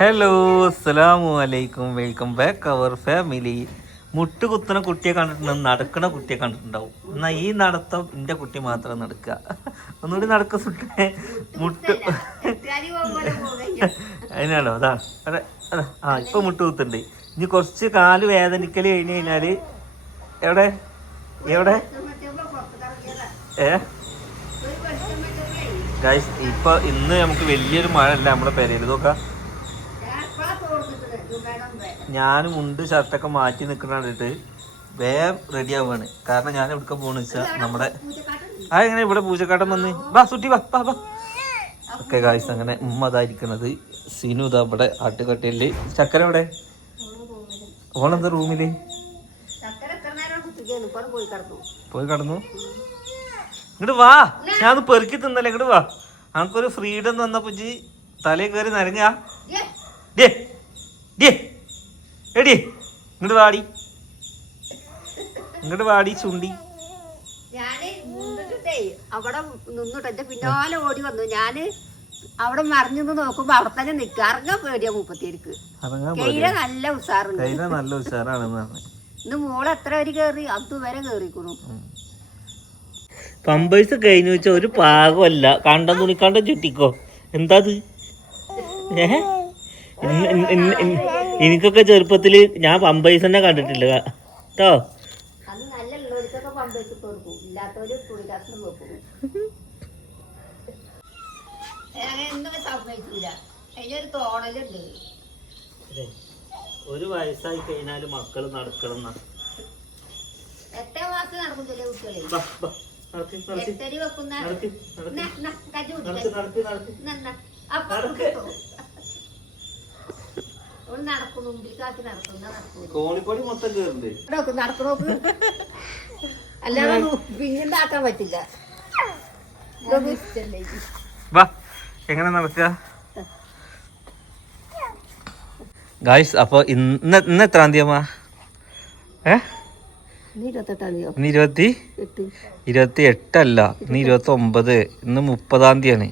Hello അസ്സലാമു അലൈക്കും welcome back അവർ family. മുട്ട് കുത്തുന്ന കുട്ടിയെ കണ്ടിട്ടുണ്ടാവും, നടക്കുന്ന കുട്ടിയെ കണ്ടിട്ടുണ്ടാവും. എന്നാൽ ഈ നടത്തം എൻ്റെ കുട്ടി മാത്രം നടക്കുക. ഒന്നുകൂടി നടക്കുക സുട്ടേ. മുട്ട് അതിനാണോ അതാ അതെ അതാ ഇപ്പം മുട്ട് കുത്തുണ്ട്. ഇനി കുറച്ച് കാല് വേദനിക്കൽ കഴിഞ്ഞ് കഴിഞ്ഞാൽ എവിടെ എവിടെ ഗൈസ് ഇപ്പൊ ഇന്ന് നമുക്ക് വലിയൊരു മഴ അല്ല നമ്മുടെ പെരയിൽ. നോക്കാം, ഞാൻ മുണ്ട് ഷർട്ടൊക്കെ മാറ്റി നിൽക്കുന്ന കണ്ടിട്ട് വേഗം റെഡി ആവുകയാണ്. കാരണം ഞാൻ എവിടെ പോണെന്ന് വെച്ചാൽ നമ്മുടെ എങ്ങനെ ഇവിടെ പൂജക്കാട്ടം വന്ന് ബാ സുട്ടി ബാ ബാ ബാ ഒക്കെ ഗൈസ്. അങ്ങനെ ഉമ്മ അതായിരിക്കണത്. സിനു ഇതാ ഇവിടെ ആട്ടുകട്ടയില്. ചക്കര എവിടെ? ഓളെന്താ റൂമില് പോയി കടന്നു. ഇങ്ങോട്ട് വാ, ഞാൻ പെറുക്കി തിന്നല്ലേ. ഇങ്ങോട്ട് വാ, നമുക്കൊരു ഫ്രീഡം തന്നപ്പോ തലയിൽ കയറി നരങ്ങ. എടി ഇങ്ങോട്ട് വാടി, ഇങ്ങോട്ട് വാടി ചുണ്ടി. ഞാന് അവിടെ നിന്നിട്ട് എന്റെ പിന്നാലെ ഓടി വന്നു. ഞാന് അവിടെ മറിഞ്ഞു നോക്കുമ്പോ അവിടെ തന്നെ നിൽക്കുക. ഇറങ്ങാൻ പേടിയാ മുപ്പത്തിയേക്ക്. കയ്യിലെ നല്ല ഉഷാറുണ്ട്, നല്ല ഉഷാറാണെന്ന് പറഞ്ഞു. ഇന്ന് മോള് എത്ര വരെ കേറി? അതുവരെ കേറിക്കണു. പമ്പേഴ്സ് കഴിഞ്ഞു വെച്ചാൽ ഒരു പാകമല്ല. കണ്ടം തുണിക്കണ്ടം ചുറ്റിക്കോ. എന്താ എനിക്കൊക്കെ ചെറുപ്പത്തില് ഞാൻ പമ്പേഴ്സ് തന്നെ കണ്ടിട്ടില്ല കേട്ടോ. അത് നല്ല ഉള്ളവർക്കൊക്കെ പമ്പേഴ്സ് കൊടുക്കും, ഇല്ലാത്തവര് തുണി കഷ്ണം നോക്കും. എന്തൊക്കെ സമ്മതിക്കൂല, അതിനൊരു തോന്നലുണ്ട്. ഒരു വയസ്സായി കഴിഞ്ഞാല് മക്കള് നടക്കണം. എത്ര മാസം നടക്കും ചില കുട്ടികളെ. കോണിപ്പടി മൊത്തം കേറുന്നുണ്ട്. നടക്കണോക്ക് അല്ലാതെ പിന്നുണ്ടാക്കാൻ പറ്റില്ല. എങ്ങനെ നടക്കുക ഗായ്സ്? അപ്പൊ ഇന്ന് എത്രാം തീയതി അമ്മ? ഇന്ന് 28 ഇന്ന് 29. ഇന്ന് 30-ാം തീയതിയാണ്.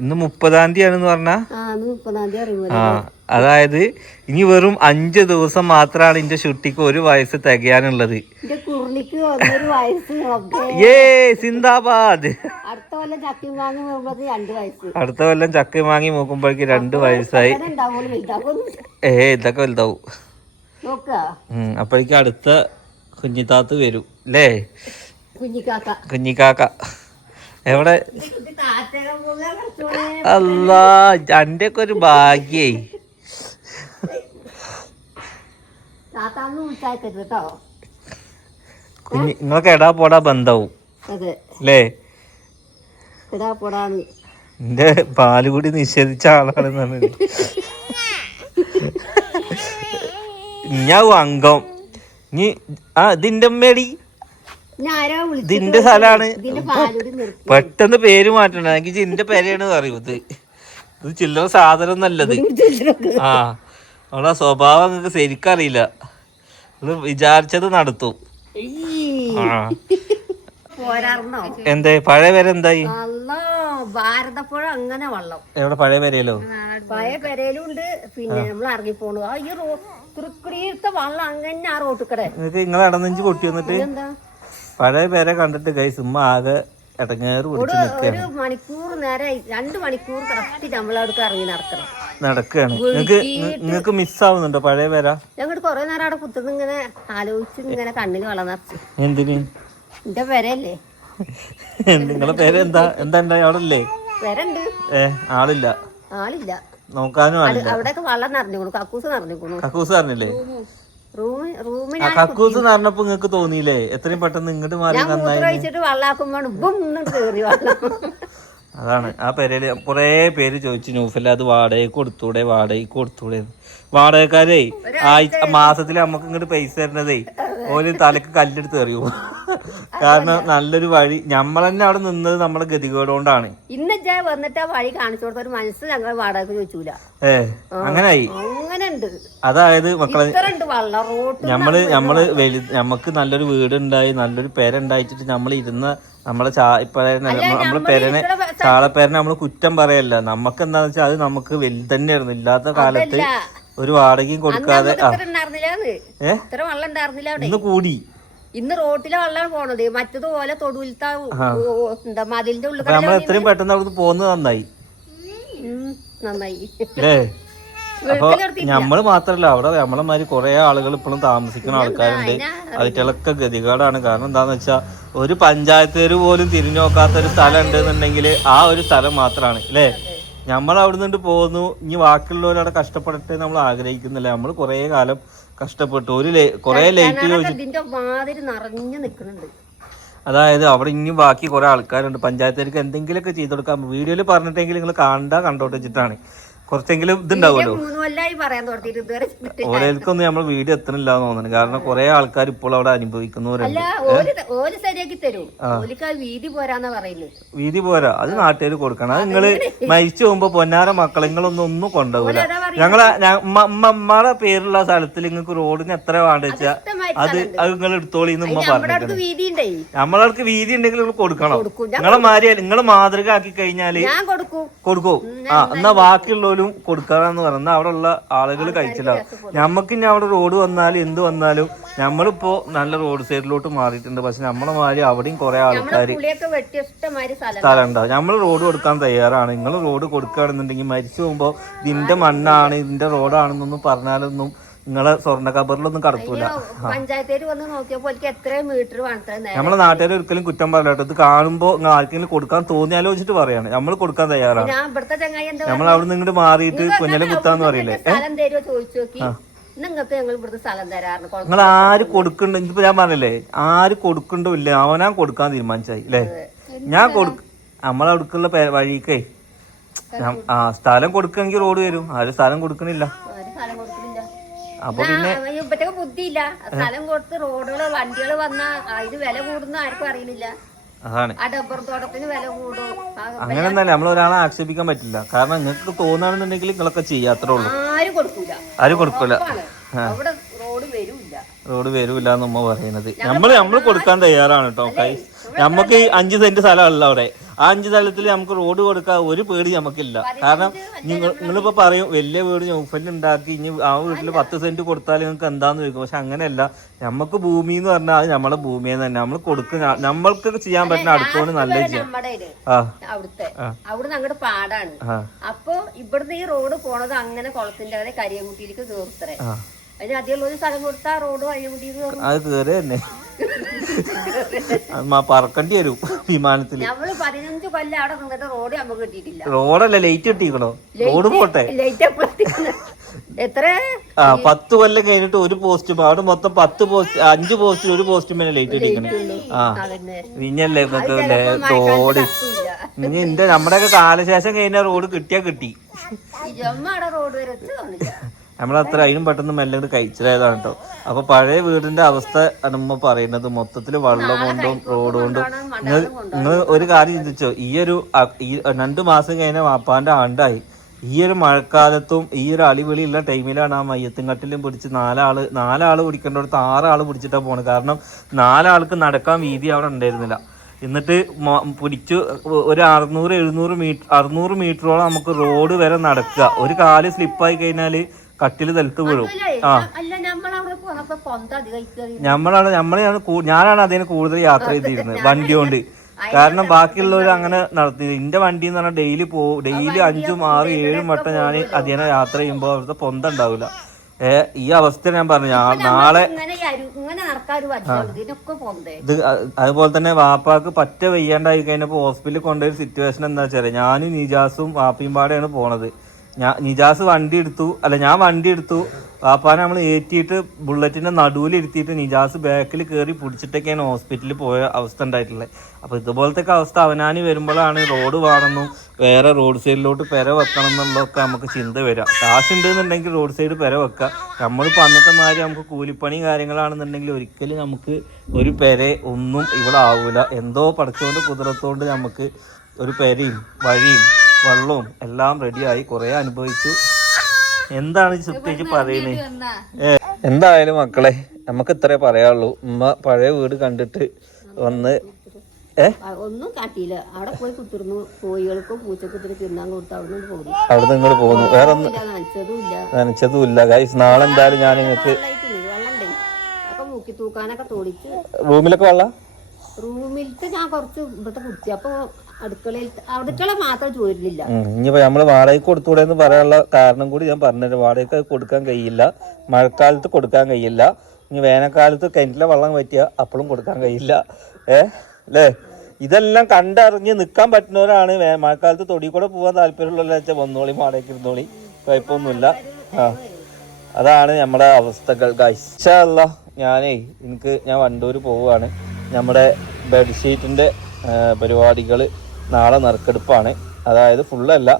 ഇന്ന് 30-ാം തീയതിയാണെന്ന് പറഞ്ഞാ അതായത് ഇനി വെറും 5 ദിവസം മാത്രമാണ് എന്റെ കുട്ടിക്ക് 1 വയസ്സ് തികയാനുള്ളത്. സിന്ദാബാദ്. അടുത്ത കൊല്ലം ചക്കയും വാങ്ങി നോക്കുമ്പോഴേക്ക് 2 വയസ്സായി. ഇതൊക്കെ വലുതാവും. അപ്പോഴേക്കും അടുത്ത കുഞ്ഞിത്താത്ത് വരും അല്ലേ? കുഞ്ഞിക്കാക്ക എവിടെ? അല്ലാ, എന്റെ ഒക്കെ ഒരു ഭാഗ്യേ. നിങ്ങൾക്ക് എടാ പോടാ ബന്ധാവും അല്ലേ? എന്റെ പാലുകൂടി നിഷേധിച്ച ആളാണെന്നാണ് ഞാൻ അംഗം. നീ ഇതിന്റെ അമ്മേടി, ഇതിന്റെ സ്ഥലാണ്. പെട്ടെന്ന് പേര് മാറ്റണ്ട. എനിക്ക് ഇതിന്റെ പേരെയാണ് അറിയുന്നത്. ഇത് ചില്ലറ സാധനം നല്ലത്. അവളെ സ്വഭാവം നിങ്ങൾക്ക് ശരിക്കറിയില്ല. വിചാരിച്ചത് നടത്തും. എന്തേ പഴയ പേര് എന്തായി? ഭാരതപ്പുഴ അങ്ങനെ വെള്ളം. എവിടെ? പഴയ പെരയിലോ? പഴയ പെരയിലും ഉണ്ട്. പിന്നെ നമ്മൾ ഇറങ്ങിപ്പോണു ഈ തൃക്കുടിയിലത്തെ വെള്ളം അങ്ങനെ ആ റോട്ടിക്കടെ. നിങ്ങൾ ഇടനെഞ്ച് പൊട്ടി വന്നിട്ട് പഴയ പേരെ കണ്ടിട്ട് ഗൈസ് ഉമ്മ ആകെ ഇടങ്ങേറ് പിടിച്ച് നിൽക്കുകയാണ്. 1 മണിക്കൂർ നേരെ 2 മണിക്കൂർ കറക്റ്റ് നമ്മളവിടേക്ക് ഇറങ്ങി നടക്കുകയാണ്. നിങ്ങൾക്ക് മിസ്സാവുന്നുണ്ടോ പഴയ പേര? ഞങ്ങോട്ട് കൊറേ നേരം അവിടെ കുത്തുന്ന ഇങ്ങനെ ആലോചിച്ച് ഇങ്ങനെ കണ്ണിന് വെള്ളം നിറച്ച്. എന്തിന്? എന്റെ പെരയല്ലേ. നിങ്ങളെ പേര് എന്താ? അവിടെ അല്ലേ? പെരണ്ട്. ആളില്ല. നോക്കാനും ആളില്ല. അവിടെയൊക്കെ വെള്ളം നിറഞ്ഞു. കക്കൂസ് പറഞ്ഞില്ലേ? കക്കൂസ് നിറഞ്ഞപ്പോ നിങ്ങക്ക് തോന്നിയില്ലേ എത്രയും പെട്ടെന്ന് ഇങ്ങോട്ട് മാറി? അതാണ് ആ പെരയില് കൊറേ പേര് ചോദിച്ചു നൂഫല്ല അത് വാടകയ്ക്ക് കൊടുത്തൂടെ, വാടകക്കാരേ മാസത്തില് നമുക്ക് ഇങ്ങോട്ട് പൈസ തരുന്നതേ ഓല് തലക്ക് കല്ലെടുത്ത് എറിയും. കാരണം നല്ലൊരു വഴി നമ്മൾ തന്നെ അവിടെ നിന്നത് നമ്മളെ ഗതികേട് കൊണ്ടാണ്. ഇന്ന് വന്നിട്ട് വഴി കാണിച്ചു കൊടുത്ത ഒരു മനസ്സ് ഞങ്ങൾ വാടക ചോദിച്ചൂല. അങ്ങനായി. അതായത് മക്കളെ നമ്മക്ക് നല്ലൊരു വീടുണ്ടായി, നല്ലൊരു പെര ഉണ്ടായിട്ടിട്ട് നമ്മൾ ഇരുന്ന നമ്മളെ നമ്മളെ പെരനെ കാളപ്പേരനെ നമ്മള് കുറ്റം പറയല്ല. നമുക്ക് എന്താന്ന് വെച്ചാൽ അത് നമുക്ക് വലുത് തന്നെയായിരുന്നു. ഇല്ലാത്ത കാലത്ത് ഒരു വാടകയും കൊടുക്കാതെ ഇത്ര വെള്ളം ഉണ്ടായിരുന്നില്ല അവിടെ. ഇന്ന് കൂടി. ഇന്ന് റോട്ടിലെ വെള്ളമാണ് പോണത്. മറ്റതുപോലെ തൊടുവിലത്തെ എന്താ മതിലിന്റെ ഉള്ളിൽ നമ്മൾ എത്രയും പെട്ടെന്ന് അവിടുന്ന് പോകുന്നത് നന്നായി നന്നായി. അല്ലേ? അപ്പൊ നമ്മള് മാത്രല്ല, അവിടെ നമ്മളെമാതിരി കുറെ ആളുകൾ ഇപ്പോഴും താമസിക്കുന്ന ആൾക്കാരുണ്ട്. അതിറ്റകളൊക്കെ ഗതികേടാണ്. കാരണം എന്താന്ന് വെച്ചാ ഒരു പഞ്ചായത്തേര് പോലും തിരിഞ്ഞു നോക്കാത്ത ഒരു സ്ഥലം ഉണ്ടെന്നുണ്ടെങ്കിൽ ആ ഒരു സ്ഥലം മാത്രമാണ്. അല്ലേ? നമ്മൾ അവിടെ നിന്ന് പോകുന്നു. ഇനി ബാക്കിയുള്ളവരവിടെ കഷ്ടപ്പെടട്ടെ നമ്മൾ ആഗ്രഹിക്കുന്നില്ല. നമ്മൾ കുറെ കാലം കഷ്ടപ്പെട്ടു. കുറെ ലേറ്റ് അതായത് അവിടെ ഇനിയും ബാക്കി കുറെ ആൾക്കാരുണ്ട്. പഞ്ചായത്തേക്ക് എന്തെങ്കിലുമൊക്കെ ചെയ്ത് കൊടുക്കാം. വീഡിയോയിൽ പറഞ്ഞിട്ടെങ്കിൽ നിങ്ങൾ കണ്ടോട്ട് വെച്ചിട്ടാണ്. കുറച്ചെങ്കിലും ഇതുണ്ടാവുമല്ലോ. ഓരോർക്കൊന്നും നമ്മൾ വീഡിയോ എത്തണില്ല എന്ന് തോന്നുന്നു. കാരണം കുറെ ആൾക്കാർ ഇപ്പോൾ അവിടെ അനുഭവിക്കുന്നവരുണ്ട്. വീതി പോരാ, അത് നാട്ടുകാർ കൊടുക്കണം. അത് നിങ്ങള് മരിച്ചു പോകുമ്പോ പൊന്നാര മക്കളെ നിങ്ങളൊന്നും കൊണ്ടുപോകില്ല. ഉമ്മയുടെ പേരുള്ള സ്ഥലത്തിൽ നിങ്ങൾക്ക് റോഡിന് എത്ര വേണ്ട വെച്ചാൽ അത് നിങ്ങൾ എടുത്തോളി എന്ന് ഉമ്മ പറഞ്ഞിട്ടുണ്ട്. നമ്മളവർക്ക് വീതി ഉണ്ടെങ്കിൽ നിങ്ങൾ കൊടുക്കണം. നിങ്ങളെ മാതൃക ആക്കി കഴിഞ്ഞാല് കൊടുക്കും. എന്നാ ബാക്കിയുള്ളവരും കൊടുക്കാന്ന് പറഞ്ഞാൽ അവിടെ ഉള്ള ആളുകൾ കഴിച്ചില്ലാവും. ഞമ്മക്ക് ഇനി അവിടെ റോഡ് വന്നാലും എന്ത് വന്നാലും നമ്മളിപ്പോ നല്ല റോഡ് സൈഡിലോട്ട് മാറിയിട്ടുണ്ട്. പക്ഷെ നമ്മളെ മാതിരി അവിടെയും കുറെ ആൾക്കാർ സ്ഥലം ഉണ്ടാവും. നമ്മൾ റോഡ് കൊടുക്കാൻ തയ്യാറാണ്. നിങ്ങൾ റോഡ് കൊടുക്കുകയാണെന്നുണ്ടെങ്കിൽ മരിച്ചു പോകുമ്പോ ഇതിന്റെ മണ്ണാണ് ഇതിന്റെ റോഡാണെന്നൊന്നും പറഞ്ഞാലൊന്നും നിങ്ങളെ സ്വർണ്ണ കബറിലൊന്നും കടത്തൂല. നമ്മളെ നാട്ടുകാർ ഒരിക്കലും കുറ്റം പറയട്ടോ. ഇത് കാണുമ്പോ ആർക്കെങ്കിലും കൊടുക്കാൻ തോന്നിയാലോ വെച്ചിട്ട് പറയാണ്. നമ്മൾ കൊടുക്കാൻ തയ്യാറാണ്. നമ്മൾ അവിടെ നിന്ന് ഇങ്ങോട്ട് മാറിയിട്ട് കുഞ്ഞലും കുത്താന്ന് പറയില്ലേ? നിങ്ങൾ ആര് കൊടുക്കണ്ട, ഇപ്പൊ ഞാൻ പറഞ്ഞല്ലേ, ആര് കൊടുക്കണ്ടോ ഇല്ല അവനാ കൊടുക്കാൻ തീരുമാനിച്ചായി അല്ലേ? ഞാൻ നമ്മളവിടുക്കുള്ള വഴിക്കേ സ്ഥലം കൊടുക്കണമെങ്കിൽ റോഡ് വരും. ആരും സ്ഥലം കൊടുക്കണില്ല. അപ്പൊ പിന്നെ ബുദ്ധിയില്ല. സ്ഥലം കൊടുത്ത് റോഡുകള് വണ്ടികള് വന്നാ ഇത് വില കൂടുന്ന ആർക്കും അറിയുന്നില്ല. അതാണ് വില കൂടും. അങ്ങനെയൊന്നല്ല, നമ്മൾ ഒരാളെ ആക്ഷേപിക്കാൻ പറ്റില്ല. കാരണം നിങ്ങൾക്ക് തോന്നുകയാണെന്നുണ്ടെങ്കിൽ നിങ്ങളൊക്കെ ചെയ്യാം, അത്രേ ഉള്ളൂ. ആരും കൊടുക്കൂല. റോഡ് വരൂല്ല എന്ന് ഉമ്മ പറയുന്നത്. നമ്മൾ കൊടുക്കാൻ തയ്യാറാണ് കേട്ടോ. നമുക്ക് 5 സെന്റ് സ്ഥലമല്ല അവിടെ. ആ 5 സ്ഥലത്തിൽ നമുക്ക് റോഡ് കൊടുക്കാൻ ഒരു പേടി നമുക്കില്ല. കാരണം നിങ്ങളിപ്പോ പറയും വലിയ വീട് ഞൗഫല് ഉണ്ടാക്കി ഇനി ആ വീട്ടിൽ 10 സെന്റ് കൊടുത്താൽ നിങ്ങൾക്ക് എന്താന്ന് ചോദിക്കും. പക്ഷെ അങ്ങനെയല്ല. നമുക്ക് ഭൂമി എന്ന് പറഞ്ഞാൽ അത് നമ്മളെ ഭൂമിയെ തന്നെ നമ്മൾ കൊടുക്കുന്ന നമ്മൾക്ക് ചെയ്യാൻ പറ്റുന്ന അടുത്തോണ്ട് നല്ല അവിടുന്ന് അങ്ങോട്ട് പാടാണ്. അപ്പൊ ഇവിടുന്ന് ഈ റോഡ് പോണത് അങ്ങനെ കുളത്തിന്റെ അവിടെ കരിയമുട്ടിയിലേക്ക് തീർത്തറേ. അതിന് അധികം ഒരു സ്ഥലം കൊടുത്താ റോഡ് കരിയമുട്ടിക്ക് അത് കേറി തന്നെ പറക്കേണ്ടി വരും വിമാനത്തില്. നമ്മള് 15 കൊല്ലം അവിടെ നിന്നിട്ട് റോഡ് നമുക്ക് കിട്ടിയിട്ടില്ല. റോഡല്ല ലൈറ്റ് കിട്ടിക്കണോ? റോഡ് പോട്ടെ. എത്ര 10 കൊല്ലം കഴിഞ്ഞിട്ട് ഒരു പോസ്റ്റ് അവിടെ മൊത്തം 5 പോസ്റ്റ് ഒരു പോസ്റ്റുമേ ലൈറ്റ് കിട്ടിക്കണേ. പിന്നല്ലേ റോഡ് ഇനി നമ്മുടെയൊക്കെ കാലശേഷം കഴിഞ്ഞാൽ റോഡ് കിട്ടിയാ കിട്ടി. നമ്മളത്ര അതിനും പെട്ടെന്ന് മെല്ലെ കഴിച്ചിലായതാണ് കേട്ടോ. അപ്പൊ പഴയ വീടിന്റെ അവസ്ഥ ഉമ്മ പറയുന്നത് മൊത്തത്തില് വെള്ളം കൊണ്ടും റോഡ് കൊണ്ടും. നിങ്ങൾ ഒരു കാര്യം ചിന്തിച്ചോ, ഈ 2 മാസം കഴിഞ്ഞ വാപ്പാന്റെ ആണ്ടായി. ഈ ഒരു മഴക്കാലത്തും ഈ ഒരു അടിപൊളിയുള്ള ടൈമിലാണ് ആ മയ്യത്തുംകട്ടിലും പിടിച്ച് 4 ആള് പിടിക്കേണ്ടടുത്ത് 6 ആള് പിടിച്ചിട്ടാ പോണത്. കാരണം 4 ആൾക്ക് നടക്കാൻ വീതി അവിടെ ഉണ്ടായിരുന്നില്ല. എന്നിട്ട് പിടിച്ചു ഒരു 600 മീറ്ററോളം നമുക്ക് റോഡ് വരെ നടക്കുക. ഒരു കാല് സ്ലിപ്പായി കഴിഞ്ഞാല് കട്ടില് നിലത്ത് വീഴും. ഞാനാണ് അതിന് കൂടുതൽ യാത്ര ചെയ്തിരുന്നത് വണ്ടി കൊണ്ട്. കാരണം ബാക്കിയുള്ളവർ അങ്ങനെ നടത്തി. എന്റെ വണ്ടി എന്ന് പറഞ്ഞാൽ ഡെയിലി 5, 6, 7 വട്ടം ഞാൻ അതിനെ യാത്ര ചെയ്യുമ്പോ അവിടുത്തെ പൊന്ത ഉണ്ടാവില്ല. ഈ അവസ്ഥ ഞാൻ പറഞ്ഞു. നാളെ ഇത് അതുപോലെ തന്നെ വാപ്പാക്ക് പറ്റ വയ്യാണ്ടായി കഴിഞ്ഞപ്പോ ഹോസ്പിറ്റലിൽ കൊണ്ടുപോയ സിറ്റുവേഷൻ എന്താ വെച്ചാൽ ഞാനും നിജാസും വാപ്പയും പാടെയാണ് പോണത്. നിജാസ് ഞാൻ വണ്ടി എടുത്തു. വാപ്പാനെ നമ്മൾ ഏറ്റിയിട്ട് ബുള്ളറ്റിന്റെ നടുവിലിരുത്തിയിട്ട് നിജാസ് ബാക്കിൽ കയറി പിടിച്ചിട്ടൊക്കെയാണ് ഹോസ്പിറ്റലിൽ പോയ അവസ്ഥ ഉണ്ടായിട്ടുള്ളത്. അപ്പൊ ഇതുപോലത്തെ അവസ്ഥ അവനാനി വരുമ്പോഴാണ് റോഡ് വേണമെന്നും വേറെ റോഡ് സൈഡിലോട്ട് പെര വെക്കണം എന്നുള്ളതൊക്കെ നമുക്ക് ചിന്ത വരിക. കാശുണ്ട് എന്നുണ്ടെങ്കിൽ റോഡ് സൈഡ് പെര വെക്കാം. നമ്മളിപ്പോൾ അന്നത്തെ മാതിരി നമുക്ക് കൂലിപ്പണി കാര്യങ്ങളാണെന്നുണ്ടെങ്കിൽ ഒരിക്കലും നമുക്ക് ഒരു പെര ഒന്നും ഇവിടെ ആവൂല. എന്തോ പഠിച്ചുകൊണ്ട് കുതിരത്തോണ്ട് നമുക്ക് ഒരു പെരയും വഴിയും വെള്ളവും എല്ലാം റെഡിയായി കുറെ അനുഭവിച്ചു. എന്താണ് പ്രത്യേകിച്ച് പറയുന്നത്? എന്തായാലും മക്കളെ നമുക്ക് ഇത്രേ പറയാനുള്ളൂ. ഉമ്മ പഴയ വീട് കണ്ടിട്ട് വന്ന് ഒന്നും കാട്ടിയില്ല. അവിടെ പോയി കുത്തിരുന്നു. കോഴികൾക്കും പൂച്ചക്കുത്തിരി തിന്നാൻ കൊടുത്ത് അവിടെ നിന്ന് പോകുന്നു. അവിടെ നിന്ന് ഇങ്ങോട്ട് പോകുന്നു. വേറെ നനച്ചതും ഇല്ല. ഗൈസ് നാളെ എന്തായാലും ഞാൻ നിങ്ങൾക്ക് വെള്ളണ്ടേ അപ്പൊ മുക്കി തൂക്കാനൊക്കെ തോടിച്ച്. റൂമിലൊക്കെ വെള്ളം റൂമിലത്തെ ഞാൻ കുറച്ച് ഇവിടുത്തെ കുടിച്ചു. അപ്പൊ അടുക്കള മാത്രം ചോരില്ല. ഇനിയിപ്പോ നമ്മള് വാടകയ്ക്ക് കൊടുത്തൂടെ എന്ന് പറയാനുള്ള കാരണം കൂടി ഞാൻ പറഞ്ഞുതരാം. വാടകയ്ക്ക് കൊടുക്കാൻ കഴിയില്ല, മഴക്കാലത്ത് കൊടുക്കാൻ കഴിയില്ല, ഇനി വേനൽക്കാലത്ത് കിണറ്റിലെ വെള്ളം പറ്റിയ അപ്പോഴും കൊടുക്കാൻ കഴിയില്ല. അല്ലേ? ഇതെല്ലാം കണ്ടറിഞ്ഞ് നിൽക്കാൻ പറ്റുന്നവരാണ്. മഴക്കാലത്ത് തൊടി കൂടെ പോകാൻ താല്പര്യമുള്ള വെച്ചാൽ വന്നോളി, വാടകയ്ക്ക് ഇരുന്നോളി, കുഴപ്പമൊന്നുമില്ല. അതാണ് നമ്മുടെ അവസ്ഥകൾ ഗൈസ്. ഇൻഷാ അല്ലാഹ് ഞാൻ വണ്ടൂർ പോവുകയാണ്. നമ്മുടെ ബെഡ്ഷീറ്റിൻ്റെ പരിപാടികൾ നാളെ നറുക്കെടുപ്പാണ്. അതായത് ഫുള്ളല്ല,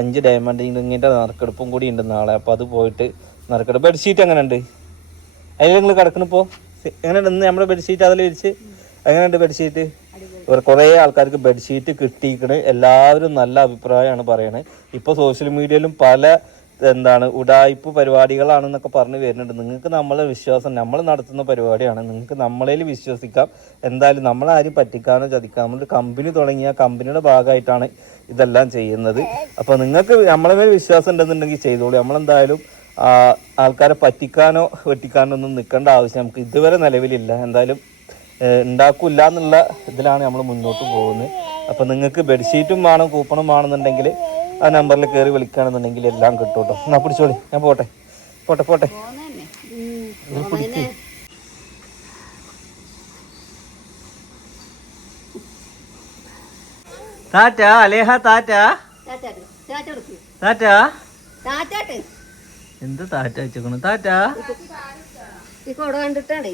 5 ഡയമണ്ട് റിങ്ങിൻ്റെ നറുക്കെടുപ്പും കൂടി ഉണ്ട് നാളെ. അപ്പോൾ അത് പോയിട്ട് നറുക്കെടുപ്പ്. ബെഡ്ഷീറ്റ് എങ്ങനെ ഉണ്ട്? അതിൽ നിങ്ങൾ കിടക്കണിപ്പോൾ എങ്ങനെയുണ്ട്? ഇന്ന് നമ്മുടെ ബെഡ്ഷീറ്റ് അതിൽ വിരിച്ച് എങ്ങനെയുണ്ട് ബെഡ്ഷീറ്റ്? കുറേ ആൾക്കാർക്ക് ബെഡ്ഷീറ്റ് കിട്ടിയിരിക്കണ്. എല്ലാവരും നല്ല അഭിപ്രായമാണ് പറയണത്. ഇപ്പോൾ സോഷ്യൽ മീഡിയയിലും പല ഉഡായിപ്പ് പരിപാടികളാണെന്നൊക്കെ പറഞ്ഞ് വരുന്നുണ്ട്. നിങ്ങൾക്ക് നമ്മളെ വിശ്വാസം, നമ്മൾ നടത്തുന്ന പരിപാടിയാണ്, നിങ്ങൾക്ക് നമ്മളേൽ വിശ്വസിക്കാം. എന്തായാലും നമ്മളാരും പറ്റിക്കാനോ ചതിക്കാനോ, ഒരു കമ്പനി തുടങ്ങിയ കമ്പനിയുടെ ഭാഗമായിട്ടാണ് ഇതെല്ലാം ചെയ്യുന്നത്. അപ്പോൾ നിങ്ങൾക്ക് നമ്മളെ മേൽ വിശ്വാസം ഉണ്ടെന്നുണ്ടെങ്കിൽ ചെയ്തോളൂ. നമ്മളെന്തായാലും ആൾക്കാരെ പറ്റിക്കാനോ വെട്ടിക്കാനോ ഒന്നും നിൽക്കേണ്ട ആവശ്യം നമുക്ക് ഇതുവരെ നിലവിലില്ല. എന്തായാലും ഉണ്ടാക്കില്ല എന്നുള്ള ഇതിലാണ് നമ്മൾ മുന്നോട്ട് പോകുന്നത്. അപ്പോൾ നിങ്ങൾക്ക് ബെഡ്ഷീറ്റും വേണം, കൂപ്പണും വേണമെന്നുണ്ടെങ്കിൽ ആ നമ്പറിൽ കയറി വിളിക്കുകയാണെന്നുണ്ടെങ്കിൽ എല്ലാം കിട്ടും കേട്ടോ. എന്നാ പിടിച്ചോളി, ഞാൻ പോട്ടെ. താറ്റ അലേഹ, താറ്റ താറ്റ. എന്ത് താറ്റ വെച്ചേക്കണു? താറ്റ കണ്ടിട്ടാണേ